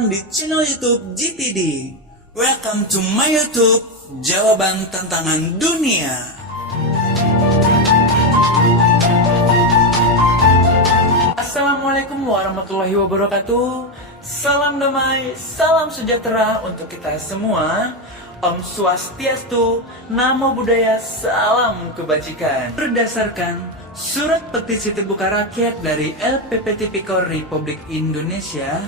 datang di channel YouTube GTD. Welcome to my YouTube, Jawaban Tantangan Dunia. Assalamualaikum warahmatullahi wabarakatuh. Salam damai, salam sejahtera untuk kita semua. Om Swastiastu, Namo Buddhaya, salam kebajikan. Berdasarkan Surat Petisi Terbuka Rakyat dari LPP Tipikor Republik Indonesia,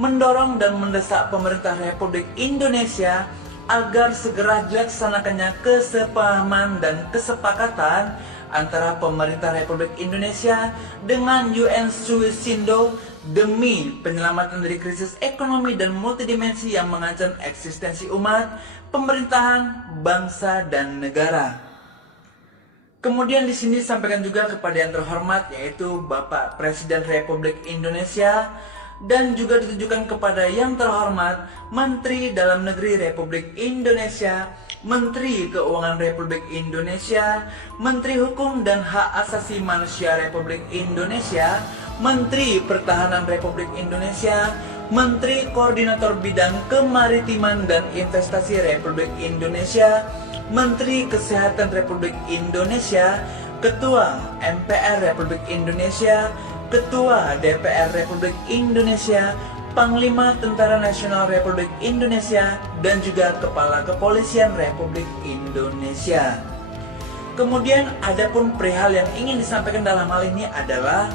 mendorong dan mendesak pemerintah Republik Indonesia agar segera dilaksanakannya kesepahaman dan kesepakatan antara pemerintah Republik Indonesia dengan UN Suisindo demi penyelamatan dari krisis ekonomi dan multidimensi yang mengancam eksistensi umat, pemerintahan, bangsa, dan negara. Kemudian di sini disampaikan juga kepada yang terhormat, yaitu Bapak Presiden Republik Indonesia, dan juga ditujukan kepada yang terhormat Menteri Dalam Negeri Republik Indonesia, Menteri Keuangan Republik Indonesia, Menteri Hukum dan Hak Asasi Manusia Republik Indonesia, Menteri Pertahanan Republik Indonesia, Menteri Koordinator Bidang Kemaritiman dan Investasi Republik Indonesia, Menteri Kesehatan Republik Indonesia, Ketua MPR Republik Indonesia, Ketua DPR Republik Indonesia, Panglima Tentara Nasional Republik Indonesia, dan juga Kepala Kepolisian Republik Indonesia. Kemudian adapun perihal yang ingin disampaikan dalam hal ini adalah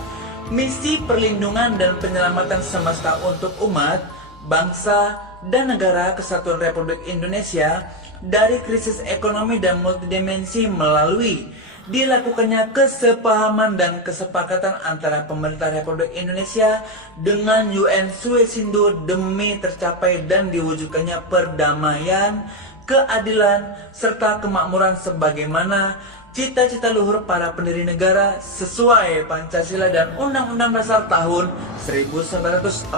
misi perlindungan dan penyelamatan semesta untuk umat, bangsa, dan negara kesatuan Republik Indonesia dari krisis ekonomi dan multidimensi melalui dilakukannya kesepahaman dan kesepakatan antara pemerintah Republik Indonesia dengan UN Suisindo demi tercapai dan diwujudkannya perdamaian, keadilan, serta kemakmuran sebagaimana cita-cita luhur para pendiri negara sesuai Pancasila dan Undang-Undang Dasar tahun 1945.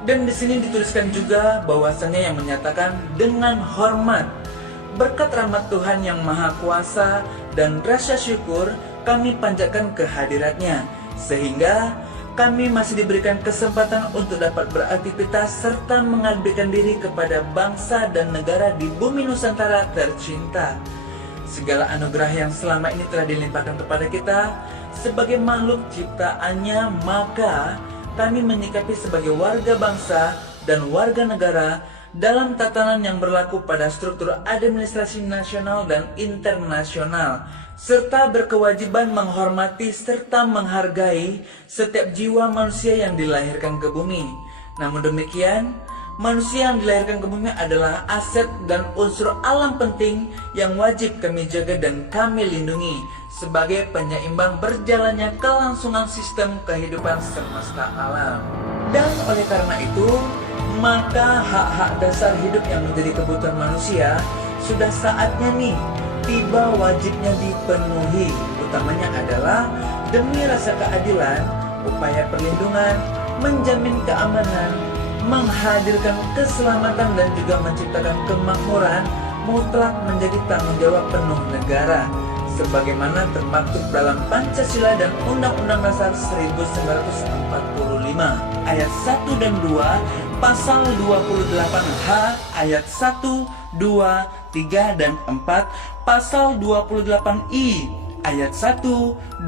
Dan di sini dituliskan juga bahwasannya yang menyatakan dengan hormat, berkat rahmat Tuhan yang Maha Kuasa dan rasa syukur kami panjatkan kehadiratnya, sehingga kami masih diberikan kesempatan untuk dapat beraktivitas serta mengabdikan diri kepada bangsa dan negara di bumi Nusantara tercinta. Segala anugerah yang selama ini telah dilimpahkan kepada kita sebagai makhluk ciptaannya, maka kami menyikapi sebagai warga bangsa dan warga negara dalam tatanan yang berlaku pada struktur administrasi nasional dan internasional, serta berkewajiban menghormati serta menghargai setiap jiwa manusia yang dilahirkan ke bumi. Namun demikian, manusia yang dilahirkan ke bumi adalah aset dan unsur alam penting yang wajib kami jaga dan kami lindungi sebagai penyeimbang berjalannya kelangsungan sistem kehidupan semesta alam. Dan oleh karena itu, maka hak-hak dasar hidup yang menjadi kebutuhan manusia sudah saatnya nih tiba wajibnya dipenuhi. Utamanya adalah demi rasa keadilan, upaya perlindungan, menjamin keamanan, menghadirkan keselamatan, dan juga menciptakan kemakmuran mutlak menjadi tanggung jawab penuh negara sebagaimana termaktub dalam Pancasila dan Undang-Undang Dasar 1945 ayat 1 dan 2, pasal 28H ayat 1, 2, 3 dan 4, pasal 28I ayat 1,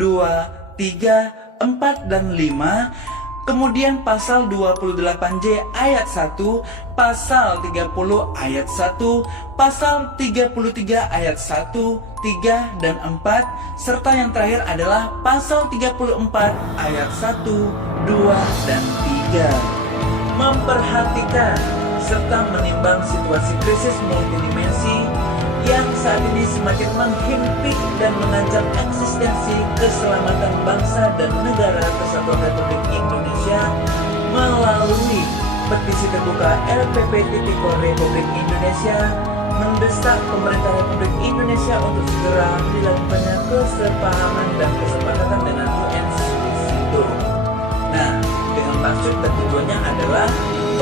2, 3, 4 dan 5, kemudian pasal 28J ayat 1, pasal 30 ayat 1, pasal 33 ayat 1, 3 dan 4, serta yang terakhir adalah pasal 34 ayat 1, 2 dan 3. Memperhatikan serta menimbang situasi krisis multidimensi yang saat ini semakin menghimpit dan mengancam eksistensi keselamatan bangsa dan negara kesatuan Republik Indonesia melalui petisi terbuka LPP Tipikor Republik Indonesia mendesak pemerintah Republik Indonesia untuk segera dilakukannya kesepahaman dan kesepakatan dengan UN Suisindo. Nah, dengan maksud dan tujuannya adalah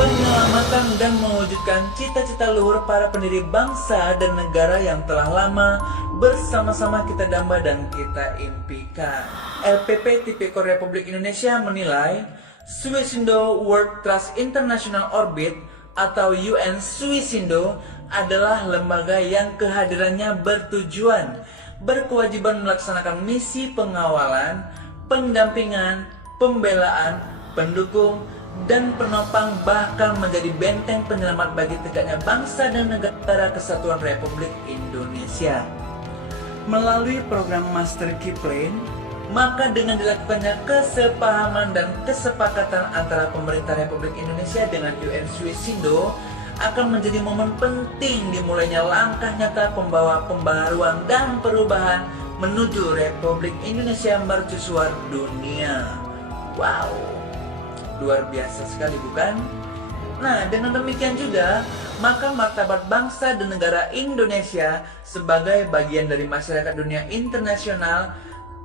penyelamatan dan mewujudkan cita-cita luhur para pendiri bangsa dan negara yang telah lama bersama-sama kita damba dan kita impikan. LPP Tipikor Republik Indonesia menilai Suisindo World Trust International Orbit atau UN Suisindo adalah lembaga yang kehadirannya bertujuan, berkewajiban melaksanakan misi pengawalan, pendampingan, pembelaan, pendukung, dan penopang, bahkan menjadi benteng penyelamat bagi tegaknya bangsa dan negara Kesatuan Republik Indonesia. Melalui program Master Key Plan, maka dengan dilakukannya kesepahaman dan kesepakatan antara pemerintah Republik Indonesia dengan UN Suisindo akan menjadi momen penting dimulainya langkah nyata pembawa pembaharuan dan perubahan menuju Republik Indonesia mercusuar dunia. Wow, luar biasa sekali bukan? Nah, dengan demikian juga, maka martabat bangsa dan negara Indonesia sebagai bagian dari masyarakat dunia internasional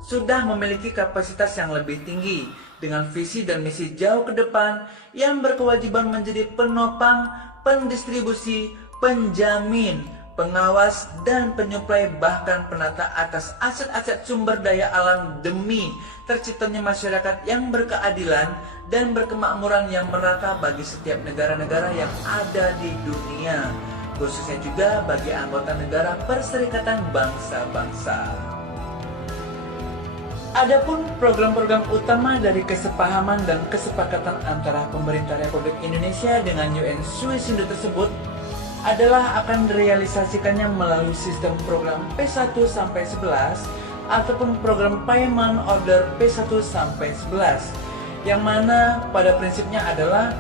sudah memiliki kapasitas yang lebih tinggi dengan visi dan misi jauh ke depan yang berkewajiban menjadi penopang, pendistribusi, penjamin, pengawas, dan penyuplai bahkan penata atas aset-aset sumber daya alam demi terciptanya masyarakat yang berkeadilan dan berkemakmuran yang merata bagi setiap negara-negara yang ada di dunia, khususnya juga bagi anggota negara Perserikatan Bangsa-Bangsa. Adapun program-program utama dari kesepahaman dan kesepakatan antara pemerintah Republik Indonesia dengan UN Suisindo tersebut adalah akan direalisasikannya melalui sistem program P1 sampai 11 ataupun program Payment Order P1 sampai 11, yang mana pada prinsipnya adalah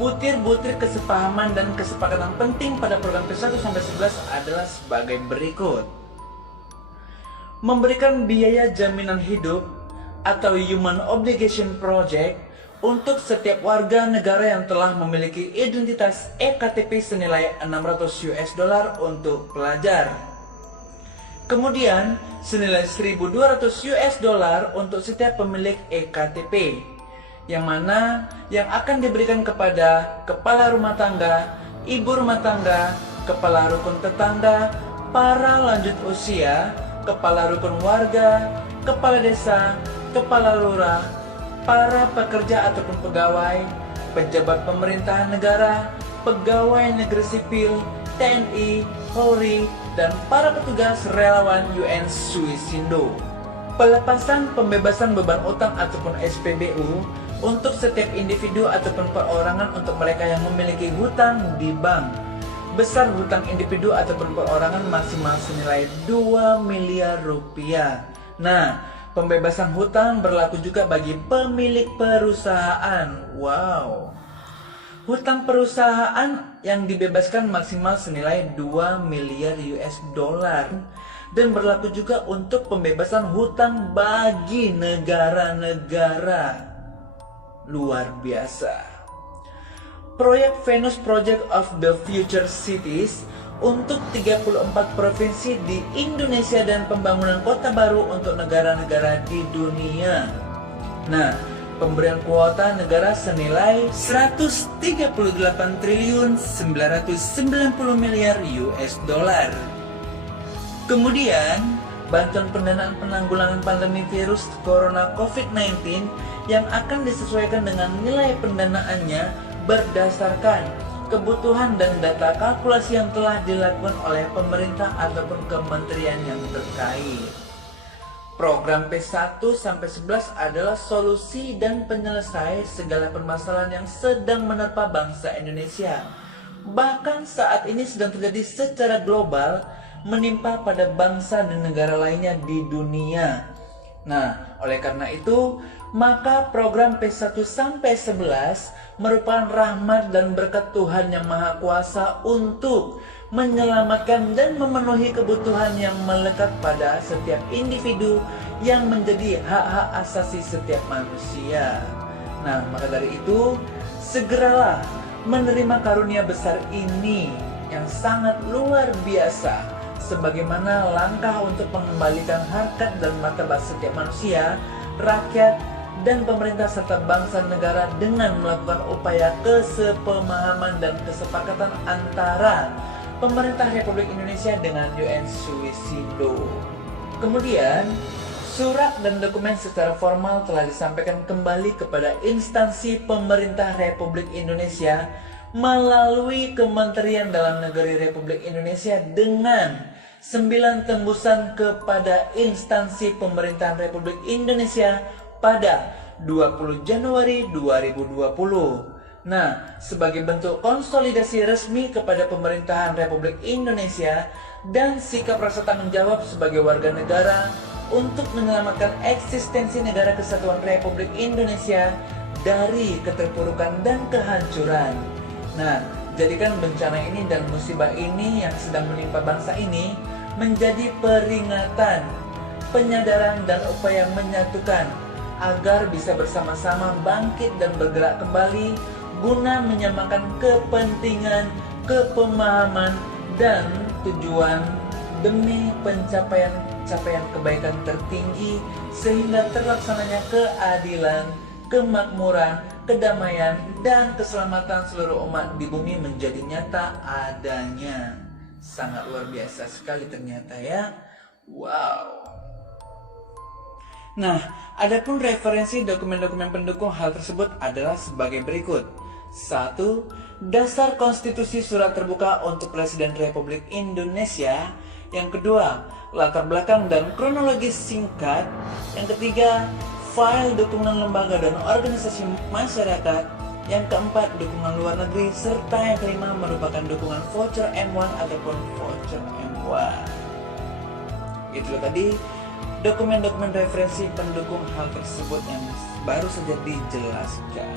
butir-butir kesepahaman dan kesepakatan penting pada program P1 sampai 11 adalah sebagai berikut. Memberikan biaya jaminan hidup atau Human Obligation Project untuk setiap warga negara yang telah memiliki identitas EKTP senilai $600 untuk pelajar. Kemudian senilai $1.200 untuk setiap pemilik EKTP, yang mana yang akan diberikan kepada kepala rumah tangga, ibu rumah tangga, kepala rukun tetangga, para lanjut usia, kepala rukun warga, kepala desa, kepala lurah, para pekerja ataupun pegawai, pejabat pemerintahan negara, pegawai negeri sipil, TNI, Polri, dan para petugas relawan UN Suisindo. Pelepasan pembebasan beban utang ataupun SPBU untuk setiap individu ataupun perorangan untuk mereka yang memiliki hutang di bank. Besar hutang individu ataupun perorangan maksimal senilai 2 miliar rupiah. Nah, pembebasan hutang berlaku juga bagi pemilik perusahaan. Wow. Hutang perusahaan yang dibebaskan maksimal senilai 2 miliar US$ dan berlaku juga untuk pembebasan hutang bagi negara-negara. Luar biasa. Proyek Venus Project of the Future Cities untuk 34 provinsi di Indonesia dan pembangunan kota baru untuk negara-negara di dunia. Nah, pemberian kuota negara senilai 138 triliun 990 miliar US$. Kemudian, bantuan pendanaan penanggulangan pandemi virus corona COVID-19 yang akan disesuaikan dengan nilai pendanaannya berdasarkan kebutuhan dan data kalkulasi yang telah dilakukan oleh pemerintah ataupun kementerian yang terkait. Program P1 sampai 11 adalah solusi dan penyelesai segala permasalahan yang sedang menerpa bangsa Indonesia. Bahkan saat ini sedang terjadi secara global menimpa pada bangsa dan negara lainnya di dunia. Nah, oleh karena itu, maka program P1 sampai 11 merupakan rahmat dan berkat Tuhan yang Maha Kuasa untuk menyelamatkan dan memenuhi kebutuhan yang melekat pada setiap individu yang menjadi hak-hak asasi setiap manusia. Nah, maka dari itu, segeralah menerima karunia besar ini yang sangat luar biasa, sebagaimana langkah untuk mengembalikan harkat dan martabat setiap manusia, rakyat, dan pemerintah serta bangsa negara dengan melakukan upaya kesepemahaman dan kesepakatan antara pemerintah Republik Indonesia dengan UN Suisindo. Kemudian, Surat dan dokumen secara formal telah disampaikan kembali kepada instansi pemerintah Republik Indonesia melalui Kementerian Dalam Negeri Republik Indonesia dengan 9 tembusan kepada instansi pemerintahan Republik Indonesia pada 20 Januari 2020. Nah, sebagai bentuk konsolidasi resmi kepada pemerintahan Republik Indonesia dan sikap rasa tanggung jawab sebagai warga negara untuk menyelamatkan eksistensi negara kesatuan Republik Indonesia dari keterpurukan dan kehancuran. Nah, jadikan bencana ini dan musibah ini yang sedang menimpa bangsa ini menjadi peringatan, penyadaran dan upaya menyatukan agar bisa bersama-sama bangkit dan bergerak kembali guna menyamakan kepentingan, kepemahaman, dan tujuan demi pencapaian kebaikan tertinggi sehingga terlaksananya keadilan, kemakmuran, kedamaian, dan keselamatan seluruh umat di bumi menjadi nyata adanya. Sangat luar biasa sekali ternyata ya. Wow. Nah, adapun referensi dokumen-dokumen pendukung hal tersebut adalah sebagai berikut. 1. Dasar Konstitusi Surat Terbuka untuk Presiden Republik Indonesia. Yang kedua, latar belakang dan kronologis singkat. Yang ketiga, file dukungan lembaga dan organisasi masyarakat. Yang keempat, dukungan luar negeri. Serta yang kelima merupakan dukungan voucher M1 ataupun voucher M1. Itulah tadi dokumen-dokumen referensi pendukung hal tersebut yang baru saja dijelaskan.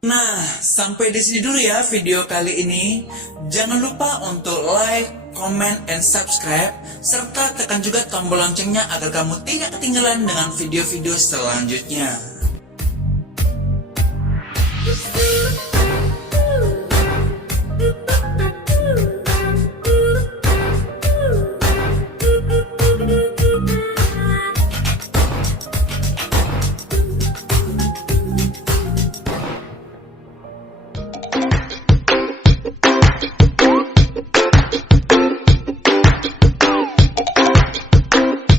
Nah, sampai di sini dulu ya video kali ini. Jangan lupa untuk like, comment, and subscribe, serta tekan juga tombol loncengnya agar kamu tidak ketinggalan dengan video-video selanjutnya.